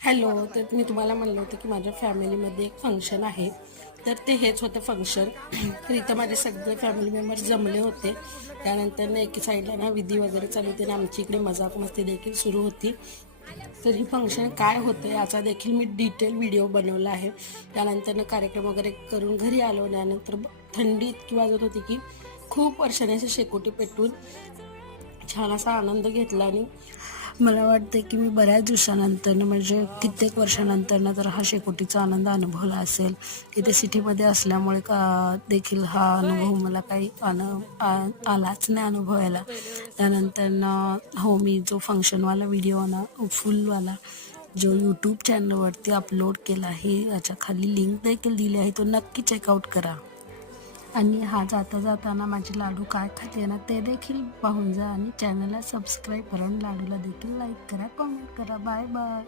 Hello. तर मी तुम्हाला म्हणलं होतं की माझ्या फॅमिलीमध्ये एक फंक्शन आहे. तर ते हेच होतं फंक्शन. तर इथं माझे सगळे फॅमिली मेंबर्स जमले होते. त्यानंतर ना एकी साईडला ना विधी वगैरे चालू होते आणि आमची इकडे मजाक मस्ती देखील सुरू होती. तर ही फंक्शन काय होतं याचा देखील मी डिटेल व्हिडिओ बनवला आहे. त्यानंतर कार्यक्रम वगैरे करून घरी आलो. त्यानंतर थंडी इतकी वाजत होती की खूप वर्षाने असे शेकोटी पेटून छान असा आनंद घेतला आणि मला वाटतं की मी बऱ्याच दिवसानंतर म्हणजे कित्येक वर्षानंतर तर हा शेकोटीचा आनंद अनुभवला असेल. इथे सिटीमध्ये असल्यामुळे देखील हा अनुभव मला काही आलाच नाही अनुभवायला. त्यानंतर हो, मी जो फंक्शनवाला व्हिडिओ ना फुलवाला जो यूट्यूब चॅनलवरती अपलोड केला आहे, याच्या खाली लिंक देखील दिली आहे, तो नक्की चेकआउट करा. आणि हा जाता जाताना माझे लाडू काय खाते ना ते देखील पाहून जा आणि चॅनलला सबस्क्राईब करा आणि लाडूला देखील लाईक करा, कमेंट करा. Bye bye.